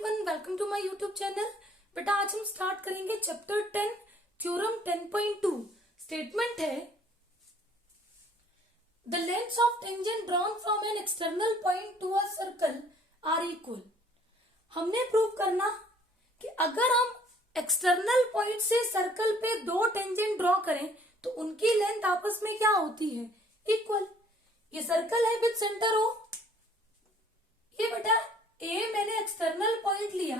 Everyone, welcome to my YouTube channel. बेटा आज हम स्टार्ट करेंगे चैप्टर 10 थ्योरम 10.2। स्टेटमेंट है the lengths of tangent drawn from an external point to a circle are equal. हमने prove करना कि अगर हम एक्सटर्नल पॉइंट से सर्कल पे दो टेंजेंट ड्रॉ करें तो उनकी लेंथ आपस में क्या होती है, इक्वल। ये सर्कल है विद सेंटर ओ। ये बेटा ए मैंने एक्सटर्नल पॉइंट लिया,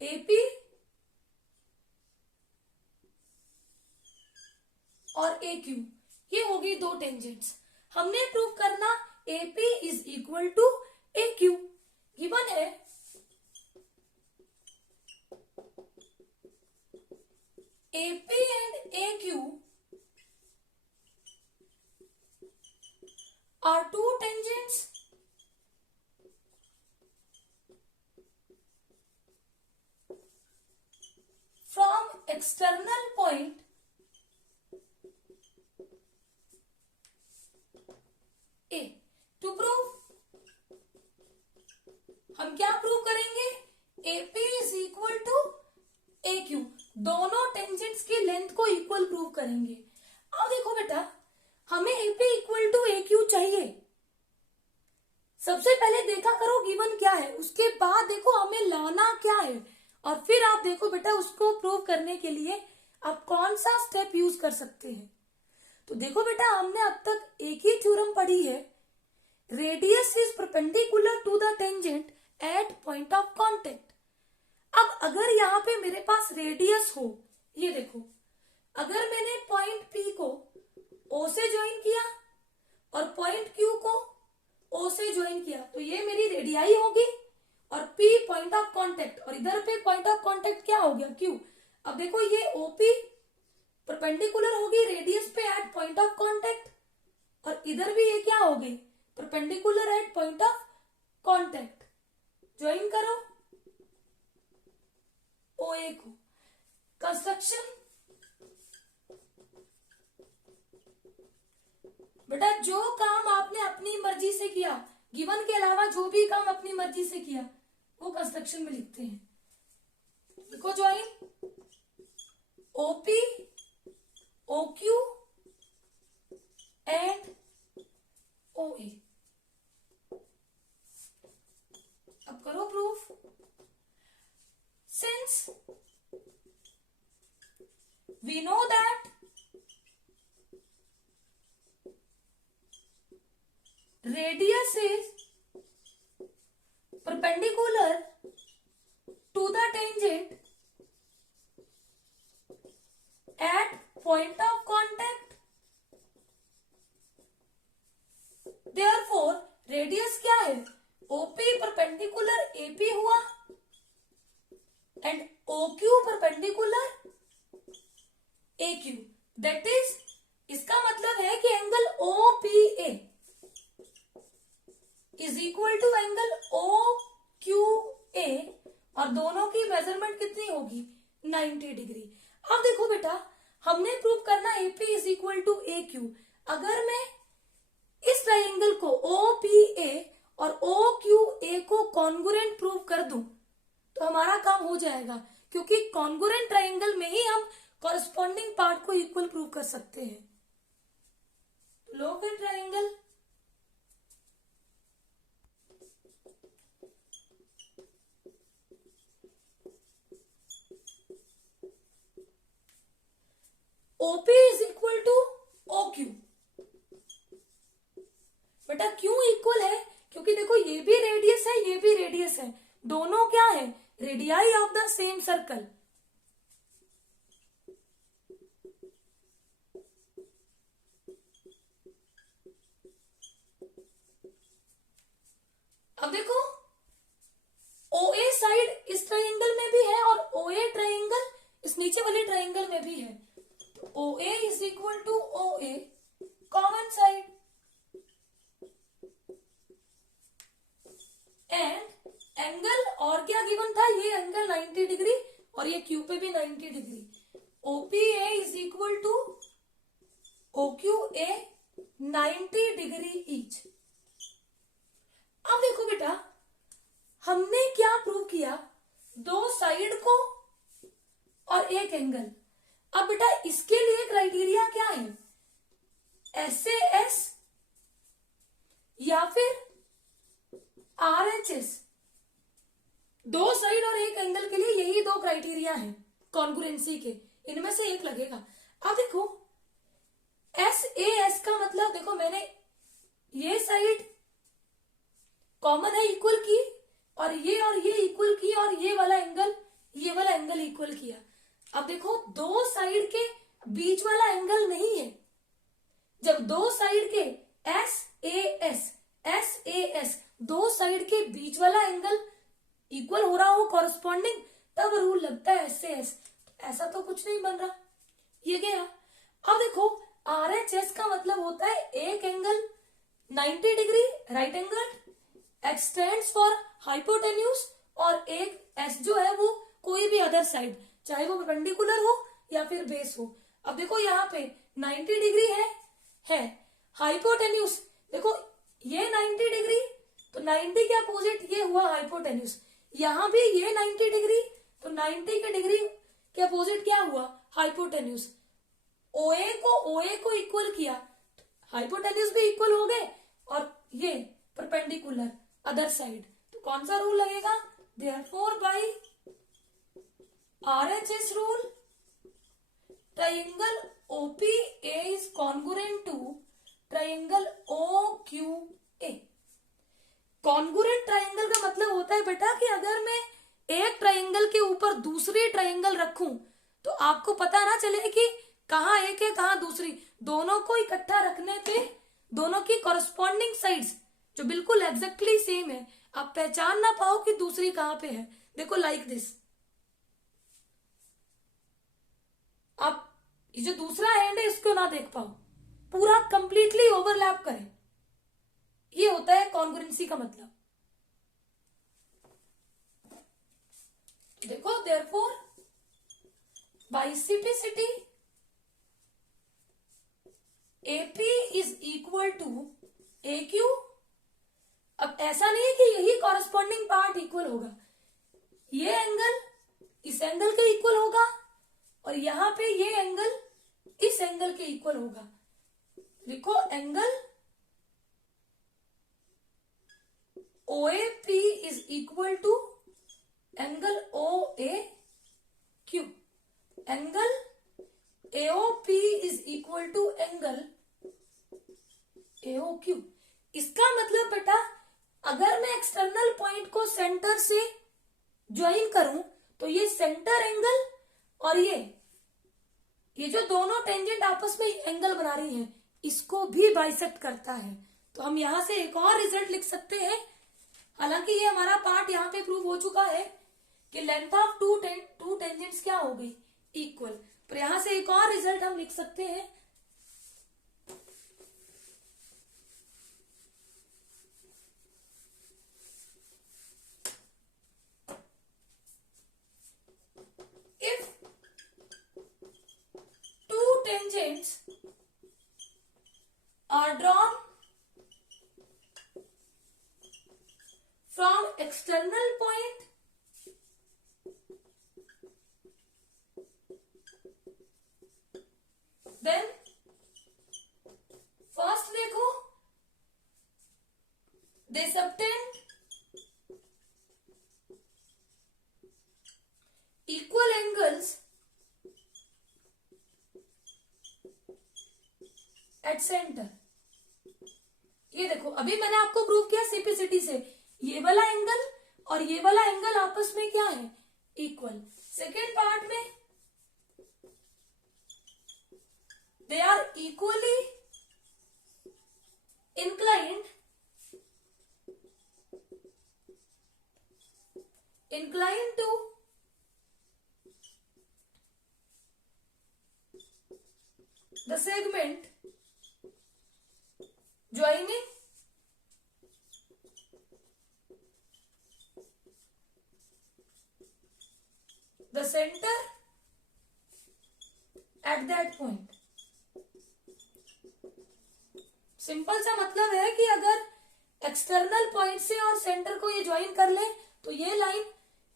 एपी और ए क्यू, ये हो गई दो टेंजेंट्स। हमने प्रूव करना AP is equal to A Q. Given है AP and A Q are two tangents from external point A. To prove, हम क्या प्रूव करेंगे, AP is equal to AQ। दोनों टेंजेंट्स की लेंथ को इक्वल प्रूव करेंगे। अब देखो बेटा, हमें AP इक्वल टू AQ चाहिए। सबसे पहले देखा करो गिवन क्या है, उसके बाद देखो हमें लाना क्या है, और फिर आप देखो बेटा उसको प्रूव करने के लिए आप कौन सा स्टेप यूज कर सकते हैं। तो देखो बेटा, हमने अब तक एक ही थ्योरम पढ़ी है, radius is perpendicular to the tangent at point of contact. अब अगर यहाँ पे मेरे पास रेडियस हो, ये देखो, अगर मैंने पॉइंट P को O से ज्वाइन किया और पॉइंट Q को O से ज्वाइन किया तो ये मेरी रेडियाई होगी, और P पॉइंट ऑफ कांटेक्ट, और इधर पे पॉइंट ऑफ कांटेक्ट क्या हो गया, Q। अब देखो ये OP परपेंडिकुलर होगी रेडियस पे एट पॉइंट ऑफ कांटेक्ट, और इधर भी ये क्या होगी, perpendicular eight point of contact. Join करो OA को। कंस्ट्रक्शन बेटा, जो काम आपने अपनी मर्जी से किया, गिवन के अलावा जो भी काम अपनी मर्जी से किया, वो कंस्ट्रक्शन में लिखते हैं। देखो join OP OQ and OA। अब करो proof. Since we know that radius is perpendicular to the tangent at point of contact, therefore radius क्या है, OP perpendicular AP हुआ and OQ perpendicular AQ। that is, इसका मतलब है कि angle OPA is equal to angle OQA, और दोनों की मेजरमेंट कितनी होगी, 90 डिग्री। अब देखो बेटा, हमने प्रूव करना AP is equal to AQ। अगर मैं इस ट्राइंगल को OPA और OQA को कॉन्गुरेंट प्रूव कर दूं तो हमारा काम हो जाएगा, क्योंकि कॉन्गुरेंट ट्राइंगल में ही हम कॉरेस्पॉन्डिंग पार्ट को इक्वल प्रूव कर सकते हैं। लो फिर triangle OP is equal to OQ। बेटा क्यों इक्वल है, क्योंकि देखो ये भी रेडियस है, ये भी रेडियस है, दोनों क्या है, radii of the same circle. अब देखो OA साइड इस ट्राइंगल में भी है और OA ट्राइंगल इस नीचे वाले ट्राइंगल में भी है, तो OA is equal to OA common side, and angle और क्या गिवन था, ये एंगल 90 डिग्री और ये Q पे भी 90 degree. OPA is equal to OQA 90 degree each. अब देखो बेटा, हमने क्या प्रूव किया, दो साइड को और एक एंगल। अब बेटा इसके लिए क्राइटेरिया क्या है, SAS या फिर RHS। दो साइड और एक एंगल के लिए यही दो क्राइटेरिया है कॉन्ग्रुएंसी के, इनमें से एक लगेगा। अब देखो SAS का मतलब, देखो मैंने ये साइड कॉमन है इक्वल की, और ये इक्वल की, और ये वाला एंगल इक्वल किया। अब देखो दो साइड के बीच वाला एंगल नहीं है। जब दो साइड के SAS दो साइड के बीच वाला एंगल इक्वल हो रहा हो कॉरस्पॉन्डिंग, तब रूल लगता है SAS। ऐसा तो कुछ नहीं बन रहा, ये गया। अब देखो RHS का मतलब होता है एक angle 90 degree right angle x tends for hypotenuse, और एक S जो है वो कोई भी अदर साइड, चाहे वो परपेंडिकुलर हो या फिर बेस हो। अब देखो यहाँ पे 90 डिग्री है हाइपोटेन्यूज, देखो ये 90 डिग्री, तो 90 के अपोजिट ये हुआ हाइपोटेन्यूज। यहाँ भी ये 90 डिग्री, तो 90 के डिग्री के अपोजिट क्या हुआ, हाइपोटेन्यूज। OA को इक्वल किया, हाइपोटेन्यूज भी इक्वल हो गए, और ये परपेंडिकुलर अदर साइड, तो कौन सा रूल लगेगा, therefore by RHS rule triangle OPA is congruent to triangle OQA। Congruent triangle का मतलब होता है बेटा कि अगर मैं एक ट्राइंगल के ऊपर दूसरी ट्राइंगल रखूं, तो आपको पता ना चले कि कहाँ एक है कहाँ दूसरी, दोनों को इकट्ठा रखने पे दोनों की कॉरस्पॉन्डिंग साइड्स जो बिल्कुल एग्जैक्टली सेम है, आप पहचान ना पाओ कि दूसरी कहाँ पे है। देखो लाइक दिस, आप ये जो दूसरा हैंड है इसको ना देख पाओ, पूरा कंप्लीटली ओवरलैप करे, ये होता है कॉन्ग्रुएंसी का मतलब। देखो therefore by CPCT AP is equal to AQ। अब ऐसा नहीं है कि यही कॉरस्पॉन्डिंग पार्ट इक्वल होगा, ये एंगल इस एंगल के इक्वल होगा, और यहां पे ये एंगल इस एंगल के इक्वल होगा। देखो angle OAP is equal to angle OAQ, angle AOP is equal to angle AOQ। इसका मतलब बेटा अगर मैं एक्सटर्नल पॉइंट को सेंटर से ज्वाइन करूं, तो ये सेंटर एंगल और ये जो दोनों टेंजेंट आपस में एंगल बना रही हैं, इसको भी बाइसेक्ट करता है। तो हम यहां से एक और रिजल्ट लिख सकते हैं, हालांकि ये हमारा पार्ट यहाँ पे प्रूव हो चुका है कि लेंथ ऑफ टू टेंजेंट्स क्या हो गई, इक्वल। पर यहां से एक और रिजल्ट हम लिख सकते हैं, if two tangents are drawn from external point then first देखो they subtend equal angles at center। ये देखो अभी मैंने आपको प्रूव किया सिंप्लिसिटी से, ये वाला एंगल और ये वाला एंगल आपस में क्या है, इक्वल। सेकेंड पार्ट में they are equally inclined to the segment joining the center at that point। Simple सा मतलब है कि अगर एक्सटर्नल पॉइंट से और सेंटर को ये ज्वाइन कर ले तो ये लाइन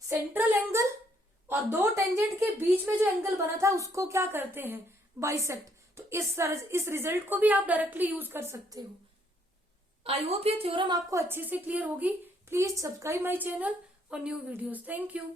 सेंट्रल एंगल और दो टेंजेंट के बीच में जो एंगल बना था उसको क्या करते हैं, बाइसेक्ट। तो इस रिजल्ट को भी आप डायरेक्टली यूज कर सकते हो। आई होप ये थ्योरम आपको अच्छे से क्लियर होगी। Please subscribe my channel for new videos. Thank you.